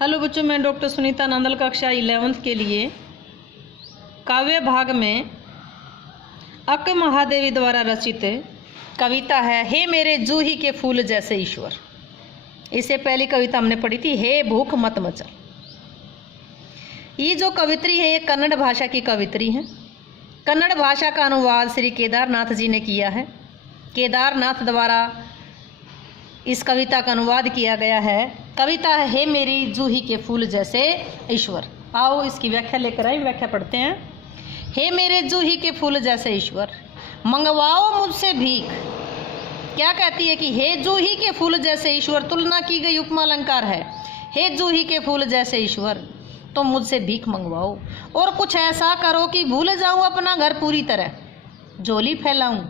Hello बच्चों, मैं doctor Sunita Nandal कक्षा 11th के लिए काव्य भाग में अक महादेवी द्वारा रचित कविता है हे मेरे जूही के फूल जैसे ईश्वर। इससे पहली कविता हमने पढ़ी थी हे भूख मत मचल। ये जो कवित्री है ये कन्नड़ भाषा की कवित्री है। कन्नड़ भाषा का अनुवाद श्री केदारनाथ जी ने किया है। केदारनाथ द्वारा इस कविता का अनुवाद किया गया है। कविता है हे मेरी जूही के फूल जैसे ईश्वर। आओ इसकी व्याख्या लेकर आए, व्याख्या पढ़ते हैं। हे मेरे जूही के फूल जैसे ईश्वर, मंगवाओ मुझसे भीख। क्या कहती है कि हे जूही के फूल जैसे ईश्वर, तुलना की गई उपमा अलंकार है। हे जूही के फूल जैसे ईश्वर, तो मुझसे भीख मंगवाओ और कुछ ऐसा करो कि भूल जाऊं अपना घर पूरी तरह। झोली फैलाऊं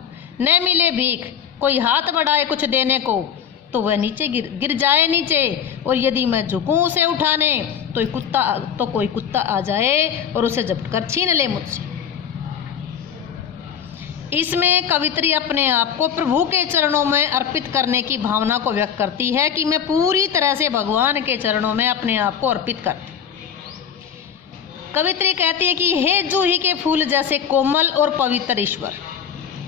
न मिले भीख, कोई हाथ बढ़ाए कुछ देने को तो वह नीचे गिर जाए नीचे, और यदि मैं झुकूं उसे उठाने तो कोई कुत्ता आ जाए और उसे झपट कर छीन ले मुझसे। इसमें कवित्री अपने आप को प्रभु के चरणों में अर्पित करने की भावना को व्यक्त करती है कि मैं पूरी तरह से भगवान के चरणों में अपने आप को अर्पित करती। कवित्री कहती है कि हे जूही के फूल जैसे कोमल और पवित्र ईश्वर।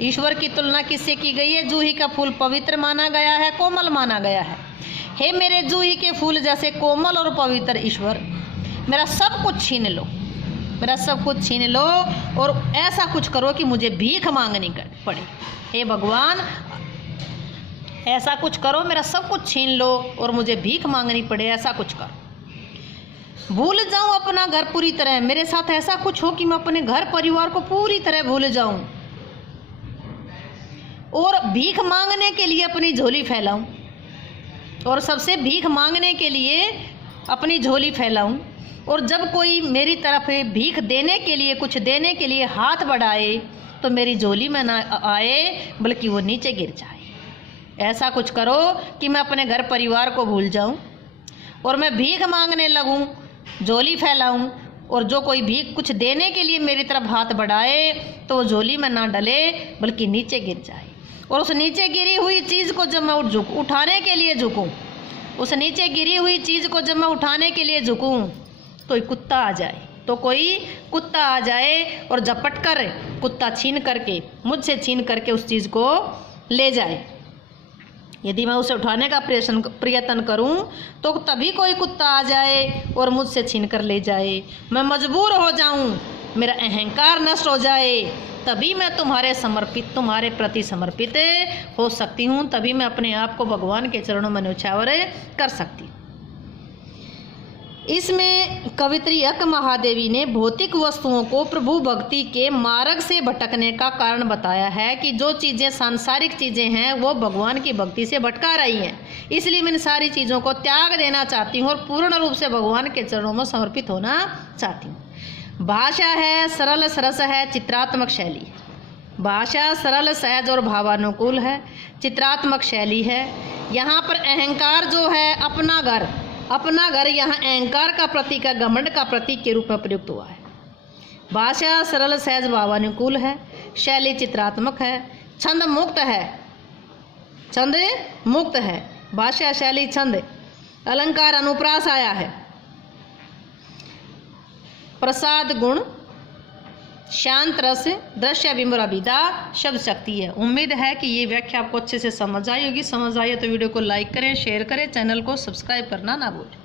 ईश्वर की तुलना किससे की गई है? जूही का फूल पवित्र माना गया है, कोमल माना गया है। हे मेरे जूही के फूल जैसे कोमल और पवित्र ईश्वर, मेरा सब कुछ छीन लो, मेरा सब कुछ छीन लो और ऐसा कुछ करो कि मुझे भीख मांगनी पड़े। हे भगवान, ऐसा कुछ करो, मेरा सब कुछ छीन लो और मुझे भीख मांगनी पड़े, ऐसा कुछ करो। भूल जाऊं अपना घर पूरी तरह, मेरे साथ ऐसा कुछ हो कि मैं अपने घर परिवार को पूरी तरह भूल जाऊं और भीख मांगने के लिए अपनी झोली फैलाऊं, और सबसे भीख मांगने के लिए अपनी झोली फैलाऊं, और जब कोई मेरी तरफ भीख देने के लिए, कुछ देने के लिए हाथ बढ़ाए तो मेरी झोली में ना आए बल्कि वो नीचे गिर जाए। ऐसा कुछ करो कि मैं अपने घर परिवार को भूल जाऊं और मैं भीख मांगने लगूं, झोली फैलाऊं, और जो कोई भीख कुछ देने के लिए मेरी तरफ हाथ बढ़ाए तो वो झोली में ना डले बल्कि नीचे गिर जाए। और उस नीचे गिरी हुई चीज़ को जब मैं उठाने के लिए झुकूं, उस नीचे गिरी हुई चीज़ को जब मैं उठाने के लिए झुकूं तो कुत्ता आ जाए, तो कोई कुत्ता आ जाए और झपट कर कुत्ता मुझसे छीन करके उस चीज़ को ले जाए। यदि मैं उसे उठाने का प्रयत्न करूं तो तभी कोई कुत्ता आ जाए और मुझसे छीन कर ले जाए। मैं मजबूर हो जाऊं, मेरा अहंकार नष्ट हो जाए, तभी मैं तुम्हारे प्रति समर्पित हो सकती हूँ। तभी मैं अपने आप को भगवान के चरणों में न्यौछावर कर सकती हूँ। इसमें कवित्री अक महादेवी ने भौतिक वस्तुओं को प्रभु भक्ति के मार्ग से भटकने का कारण बताया है कि जो चीज़ें सांसारिक चीज़ें हैं वो भगवान की भक्ति से भटका रही हैं। इसलिए मैं इन सारी चीज़ों को त्याग देना चाहती हूँ और पूर्ण रूप से भगवान के चरणों में समर्पित होना चाहती हूँ। भाषा है सरल सरस है, चित्रात्मक शैली। भाषा सरल सहज और भावानुकूल है, चित्रात्मक शैली है। यहाँ पर अहंकार जो है अपना घर यहाँ अहंकार का प्रतीक है, घमंड का प्रतीक के रूप में प्रयुक्त हुआ है। भाषा सरल सहज भावानुकूल है, शैली चित्रात्मक है, छंद मुक्त है। भाषा शैली छंद अलंकार अनुप्रास आया है। प्रसाद गुण, शांत रस, दृश्य विमराभिदा शब्द शक्ति है। उम्मीद है कि ये व्याख्या आपको अच्छे से समझ आई होगी। समझ आई है तो वीडियो को लाइक करें, शेयर करें, चैनल को सब्सक्राइब करना ना भूलें।